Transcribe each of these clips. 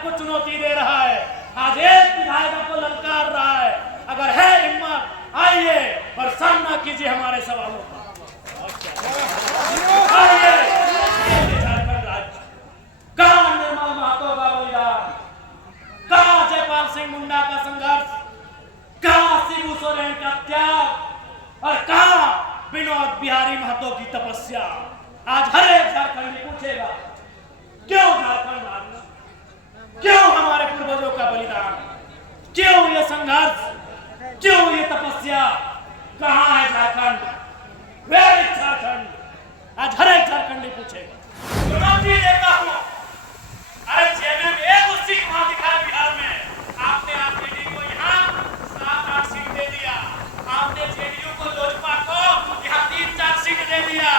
को चुनौती दे रहा है, आज एक विधायक को ललकार रहा है। अगर है हिम्मत आइए और सामना कीजिए हमारे सवालों का। आइए, झारखंड राज्य कहां निर्मल महतो का बलिदान, कहां जयपाल सिंह मुंडा का संघर्ष, कहां शिबू सोरेन का त्याग और कहां विनोद बिहारी महतो की तपस्या। आज हर एक झारखंडी पूछेगा क्यों झारखंड राज्य, क्यों हमारे पूर्वजों का बलिदान, क्यों ये संघर्ष, क्यों ये तपस्या, कहां है झारखंड, वेयर इज झारखंड। आज हर एक झारखंडी पूछेगा। चुनौती देता हूं, अरे जेने में एक उसी वहां दिखा बिहार में, आपने आरजेडी को यहाँ 7-8 सीट दे दिया, आपने जेडीयू को लोजपा को यहाँ 3-4 सीट दे दिया।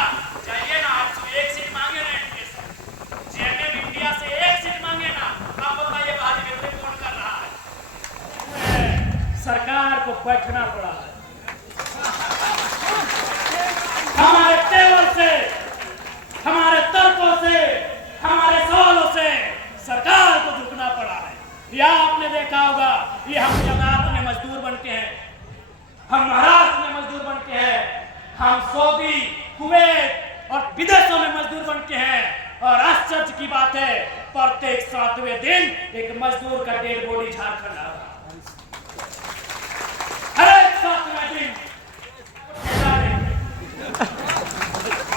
चाहिए ना आप एक सीट मांगे ना, जेएमएम इंडिया से एक सीट मांगे ना। आप बताइए भाजपा में कौन कर रहा है? सरकार को बैठना पड़ा है, हमारे टेबल से, हमारे तर्कों से, हमारे सवालों से सरकार को झुकना पड़ा है। या आपने देखा होगा, ये हम गुजरात में मजदूर बन के हैं, हम महाराष्ट्र में मजदूर बन के हैं, हम सऊदी, कुवैत और विदेशों में मजदूर बन के हैं। और आश्चर्य की बात है, प्रत्येक 7वें दिन एक मजदूर का डेड बॉडी झारखंड आ रहा है। हर एक 7वें दिन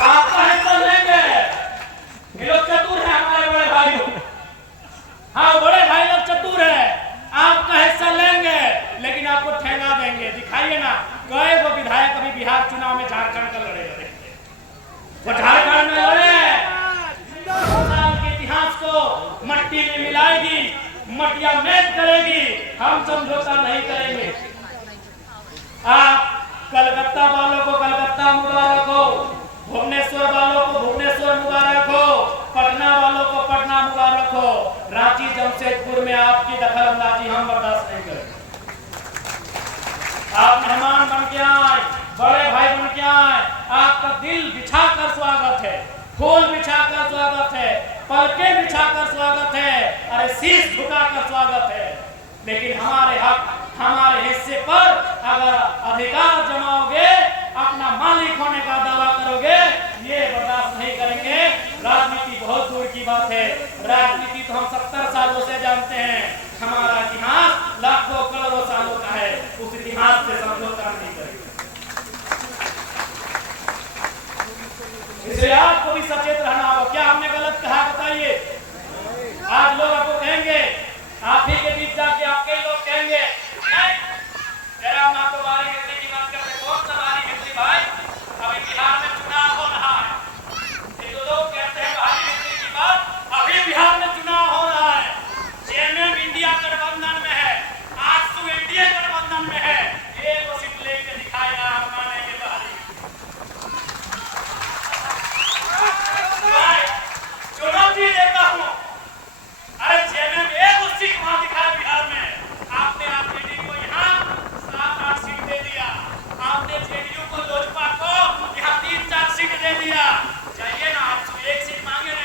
आपका हिस्सा लेंगे। ये लोग चतुर हैं हमारे बड़े भाइयों, हाँ बड़े भाई लोग चतुर हैं, आपका हिस्सा लेंगे लेकिन आपको ठेंगा देंगे। दिखाइए ना कई वो विधायक अभी बिहार चुनाव में झारखंड का लड़ेगा, वो झारखंड में लड़े, साल के इतिहास को मट्टी में मिलाएगी, मटिया मेट करेगी, हम समझौता नहीं करेंगे। आप कलकत्ता वालों को कलकत्ता मुबारक हो, भुवनेश्वर वालों को भुवनेश्वर मुबारक हो, पटना वालों को पटना मुबारक हो, रांची जमशेदपुर में आपकी दखल अंदाजी हम बर्दाश्त नहीं करेंगे। आप मेहमान बन के आए, बड़े भाई बन के आए, आपका दिल बिछाकर स्वागत है, फूल बिछाकर स्वागत है, पलके बिछाकर स्वागत है, अरे शीश झुकाकर स्वागत है। लेकिन हमारे हक, हमारे हिस्से पर अगर अधिकार जमाओगे, अपना मालिक होने का दावा करोगे, ये बर्दाश्त नहीं करेंगे। राजनीति बहुत दूर की बात है, राजनीति तो हम 70 सालों से जानते हैं, हमारा इतिहास लाखों करोड़ों सालों का है, उस इतिहास से समझौता नहीं करेंगे। इसलिए आपको भी सचेत रहना होगा। क्या हमने गलत कहा बताइए? आज लोग आपको कहेंगे, आप ही के बीच जाके आपके लोग कहेंगे तेरा माँ तो बारी बिजली की बात करते, कौन सा बारी बिजली भाई, अभी बिहार में चुनाव हो रहा है। ये जो लोग कहते हैं बारी बिजली की बात, अभी बिहार में चुनाव हो रहा है, जेएमएम इंडिया गठबंधन में है, आजसू एनडीए गठबंधन में है, एक वो सीट लेके दिखाएगा, हम मानेंगे बारी। चुनौती देता हूं, अरे जेएमएम एक उसी वहां दिखा बिहार में, आपने आरजेडी को यहाँ 7-8 सीट दे दिया, आपने जेडीयू को लोजपा को यहाँ 3-4 सीट दे दिया। चाहिए ना आप एक सीट मांगे ना,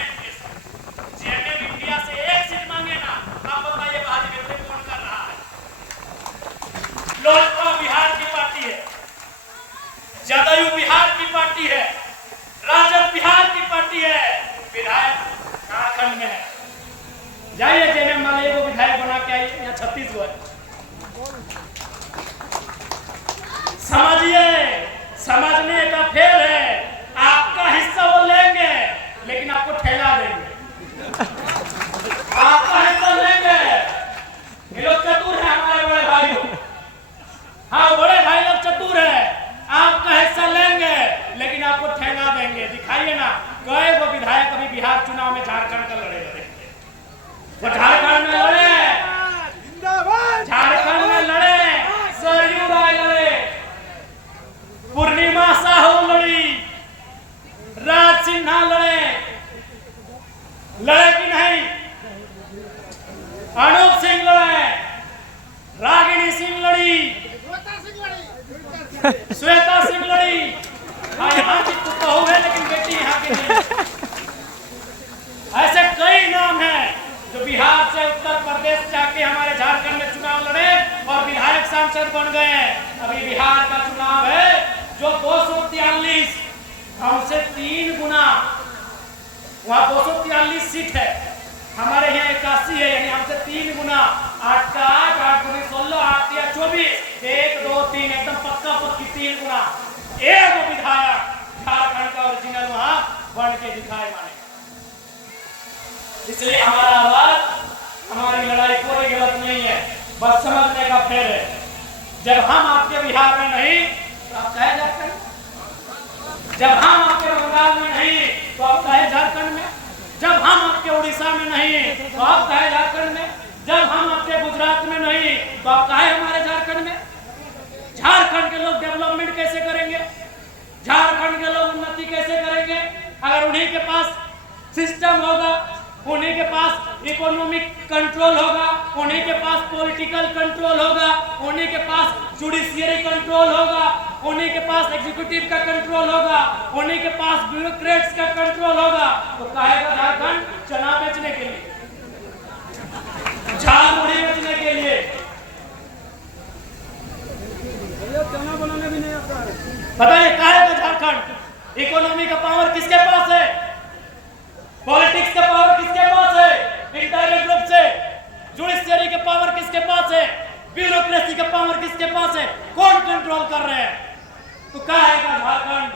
जेएमएम इंडिया से एक सीट मांगे ना। आप बताइए भाजपा में कौन कर रहा है? लोजपा बिहार की पार्टी है, जदयू बिहार की पार्टी है, राजद बिहार की पार्टी है, विधायक झारखंड में है। जाइए जेएमएम वाले को विधायक बना के आइए, यहाँ 36 गो है। समझिए, समझने का फेल है, आपका हिस्सा वो लेंगे लेकिन आपको ठेला देंगे। आपका हिस्सा लेंगे, ये लोग चतुर हैं हमारे बड़े भाइयों, हाँ बड़े भाई लोग चतुर हैं, आपका हिस्सा लेंगे लेकिन आपको ठेला देंगे। दिखाइए ना कई वो विधायक अभी बिहार चुनाव में झारखंड का लड़ेगा, वो झारखंड में लड़े, झारखंड में लड़े, सरयू राय लड़े, पूर्णिमा साहू लड़ी, राज सिन्हा लड़े, लड़े कि नहीं, अनूप सिंह लड़े, रागिनी सिंह लड़ी, श्वेता सिंह लड़ी, यहाँ की तो बहू है लेकिन बेटी यहाँ की नहीं। ऐसे कई नाम हैं जो बिहार से उत्तर प्रदेश जाके हमारे झारखंड में चुनाव लड़े और विधायक सांसद बन गए हैं। अभी बिहार का चुनाव है जो 243 हमसे 3 गुना, वहाँ 243 सीट है, हमारे यहाँ 81 है, यानी हमसे 3 गुना। 8 का 8, 8 गुनी 16, 8 या 24, 1 2 3 एकदम पक्का पक्की 3 गुना। एक विधायक झारखंड का ओरिजिनल वहाँ बन के दिखाए माने। इसलिए हमारा आवाज, हमारी लड़ाई कोई गलत नहीं है, बस समझने का फेर है। जब हम आपके बिहार में नहीं तो आप कहे झारखंड, जब हम आपके बंगाल में नहीं तो आप कहे झारखंड में, जब हम आपके उड़ीसा में नहीं तो आप कहे झारखंड में, जब हम आपके गुजरात में नहीं तो आप कहे हमारे झारखंड में। झारखंड के लोग डेवलपमेंट कैसे करेंगे, झारखंड के लोग उन्नति कैसे करेंगे अगर उन्हीं के पास सिस्टम होगा, उन्हीं के पास इकोनॉमिक कंट्रोल होगा, उन्हीं के पास पॉलिटिकल कंट्रोल होगा, उन्हीं के पास जुडिशियरी कंट्रोल होगा, उन्हीं के पास एग्जीक्यूटिव का कंट्रोल होगा, उन्हीं के पास ब्यूरोक्रेट्स का कंट्रोल होगा। तो कहेगा झारखंड चना बेचने के लिए, झाल मुड़ी बेचने के लिए, चना बनाने भी नहीं आता है। बताइए कहेगा झारखंड। इकोनॉमी का पावर किसके पास है, पॉलिटिक्स का पावर किसके पास है, इंडायरेक्ट रूप से जुडिशियरी का पावर किसके पास है, ब्यूरोक्रेसी का पावर किसके पास है, कौन कंट्रोल कर रहे हैं। तो कहेगा झारखंड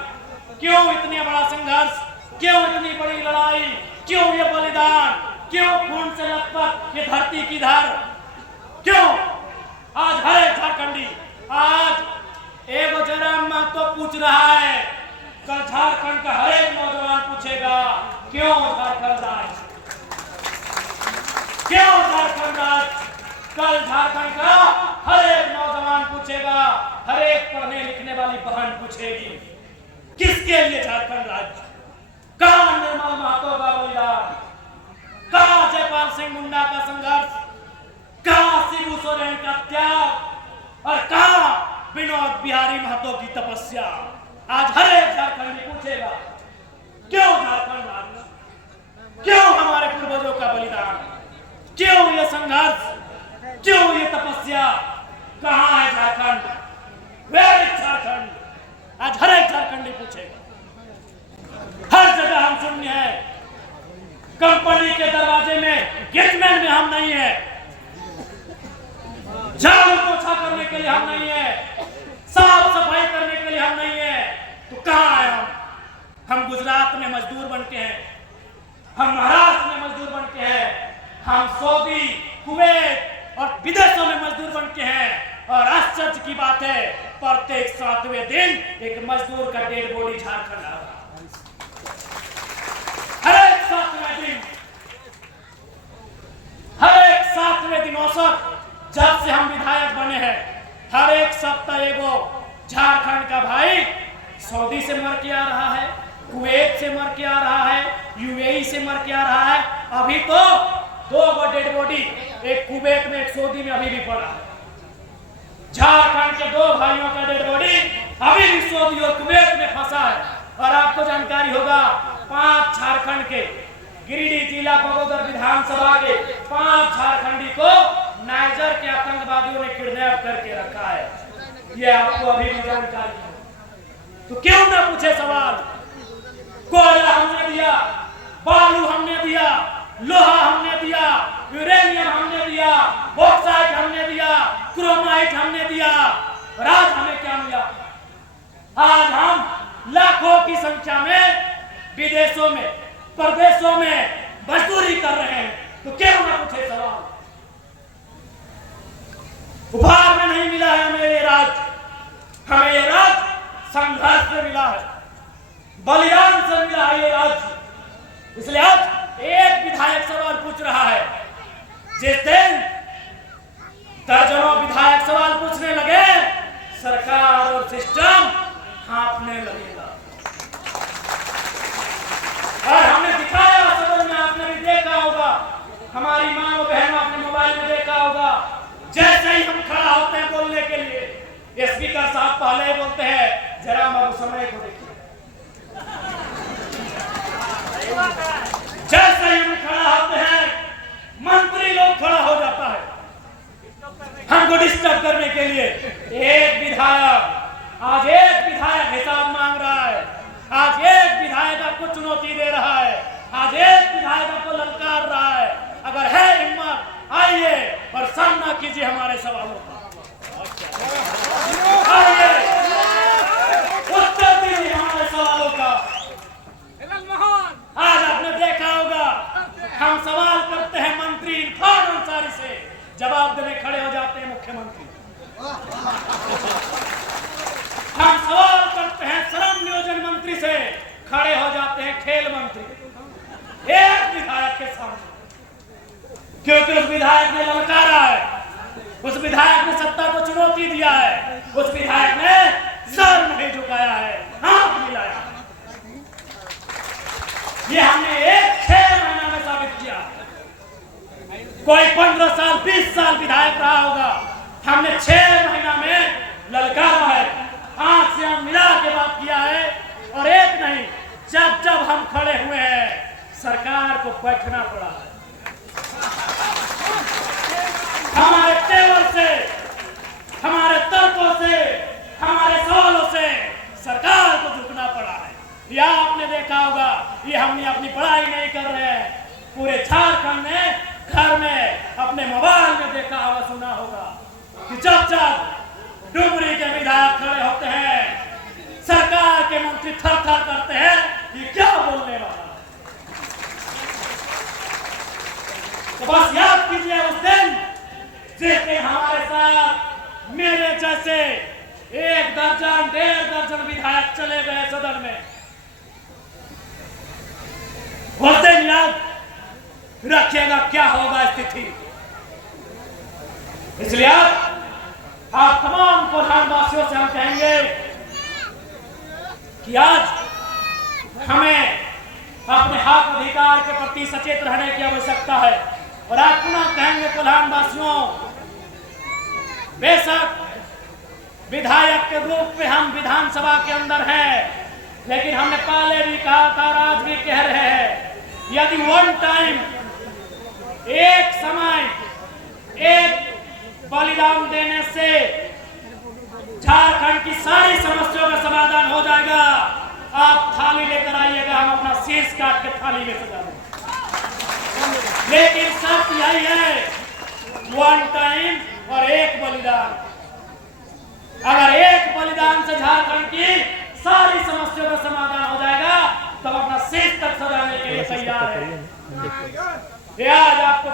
क्यों इतनी बड़ा संघर्ष, क्यों इतनी बड़ी लड़ाई, क्यों ये बलिदान, क्यों खून से लथपथ ये धरती की धार, क्यों। आज हर एक झारखंडी, आज एगो जयराम महतो पूछ रहा है, कल झारखंड का हर एक नौजवान पूछेगा क्यों झारखंड राज, क्यों झारखंड राज। कल झारखंड का हर एक नौजवान पूछेगा, हर एक पढ़ने लिखने वाली बहन पूछेगी किसके लिए झारखंड राज। कहां निर्मल महतो का बलिदान, कहां जयपाल सिंह मुंडा का संघर्ष, कहां शिबू सोरेन का त्याग और कहां विनोद बिहारी महतो की तपस्या। आज हर एक झारखंडी पूछेगा क्यों झारखंड राज, क्यों हमारे पूर्वजों का बलिदान, क्यों ये संघर्ष, क्यों ये तपस्या, कहां है झारखंड, वेयर इज झारखंड। आज हर एक झारखंडी पूछेगा। हर जगह हम शून्य है, कंपनी के दरवाजे में गेटमैन में हम नहीं है, झाड़ू पोछा करने के लिए हम नहीं है, साफ सफाई करने के लिए हम नहीं है। तो कहां है हम गुजरात में मजदूर बनके हैं, हम महाराष्ट्र में मजदूर बनके हैं, हम सऊदी, कुवैत और विदेशों में मजदूर बनके हैं। और आश्चर्य की बात है प्रत्येक 7वें दिन एक मजदूर का डेड बॉडी झारखंड आ रहा है। हर एक 7वें दिन, हर एक 7वें दिन औसत जब से हम विधायक बने हैं, हर एक सप्ताह एगो झारखंड का भाई सऊदी से मर के आ रहा है, कुवैत से मर के आ रहा है, यूएई से मर के आ रहा है। अभी तो 2 डेड बॉडी, एक कुवैत में एक सऊदी में अभी भी पड़ा है। झारखंड के 2 भाइयों का डेड बॉडी अभी भी सऊदी और कुवैत में फंसा है। और आपको जानकारी होगा 5 झारखंड के, गिरिडीह जिला बगोदर विधानसभा के 5 झारखंडी को नाइजर के आतंकवादियों ने किडनैप करके रखा है। ये आपको अभी भी जानकारी है। तो क्यों ना पूछे सवाल। कोयला हमने दिया, बालू हमने दिया, लोहा हमने दिया, यूरेनियम हमने दिया, बॉक्साइट हमने दिया, क्रोमाइट हमने दिया। और आज हमें क्या मिला, आज हम लाखों की संख्या में विदेशों में, प्रदेशों में मजदूरी कर रहे हैं। तो क्यों ना पूछे सवाल। उपहार में नहीं मिला है हमें ये राज, हमें ये राज संघर्ष से मिला है, बलिदान से मिला है ये राज। इसलिए आज एक विधायक सवाल पूछ रहा है, जिस दिन दर्जनों विधायक सवाल पूछने लगे सरकार और सिस्टम कांपने लगेगा। और हमने दिखाया सदन में, आपने भी देखा होगा, हमारी माँ और बहनों अपने मोबाइल में देखा होगा, जैसे ही हम खड़ा होते हैं बोलने के लिए स्पीकर साहब पहले ही बोलते हैं जरा हम समय को देखिए। जैसे ही हम खड़ा होते हैं मंत्री लोग खड़ा हो जाता है हमको डिस्टर्ब करने के लिए। एक विधायक हिसाब मांग रहा है, आज एक विधायक आपको चुनौती दे रहा है, आज एक विधायक आपको ललकार रहा है। अगर है हिम्मत आइए और सामना कीजिए हमारे सवालों का, आइए उत्तर दीजिए हमारे सवालों का। आज आपने देखा होगा हम सवाल करते हैं मंत्री इरफान अंसारी से, जवाब देने खड़े हो जाते हैं मुख्यमंत्री। हम सवाल करते हैं श्रम नियोजन मंत्री से, खड़े हो जाते हैं खेल मंत्री एक विधायक के सामने, क्योंकि उस विधायक ने ललकारा है, उस विधायक ने सत्ता को चुनौती दिया है, उस विधायक ने सर नहीं झुकाया है, हाथ मिलाया। ये हमने 6 महीना में साबित किया। कोई 15 साल 20 साल विधायक रहा होगा, हमने 6 महीना में ललकारा है, आंख से हम मिला के बात किया है। और एक नहीं, जब जब हम खड़े हुए हैं सरकार को बैठना पड़ा है। हमारे टेबल से, हमारे तर्कों से, हमारे सवालों से सरकार को झुकना पड़ा है। या आपने देखा होगा, ये हमने अपनी पढ़ाई नहीं कर रहे हैं, पूरे झारखंड ने घर में अपने मोबाइल में देखा होगा, सुना होगा कि जब जब डुमरी के विधायक खड़े होते हैं सरकार के मंत्री थर थर करते हैं, ये क्या बोलने वाला है। तो बस याद कीजिए उस दिन जिस दिन हमारे साथ मेरे जैसे 1 दर्जन 1.5 दर्जन विधायक चले गए सदन में, उस दिन याद रखिएगा क्या होगा स्थिति। इसलिए आप तमाम प्रधानवासियों से हम कहेंगे कि आज हमें अपने हक अधिकार के प्रति सचेत रहने की आवश्यकता है। और आप पुनः कहेंगे प्रधानवासियों, बेशक विधायक के रूप में हम विधानसभा के अंदर हैं, लेकिन हमने पहले भी कहा था और आज भी कह रहे हैं, यदि वन टाइम एक समय एक बलिदान देने से झारखंड की सारी समस्याओं का समाधान हो जाएगा, आप थाली लेकर आइएगा, हम अपना शीश काट के थाली में सजा देंगे। लेकिन शर्त यही है, वन टाइम और एक बलिदान। अगर एक बलिदान से झारखंड की सारी समस्याओं का समाधान हो जाएगा तो हम अपना शीश तक सजाने के लिए तैयार है। आज आपको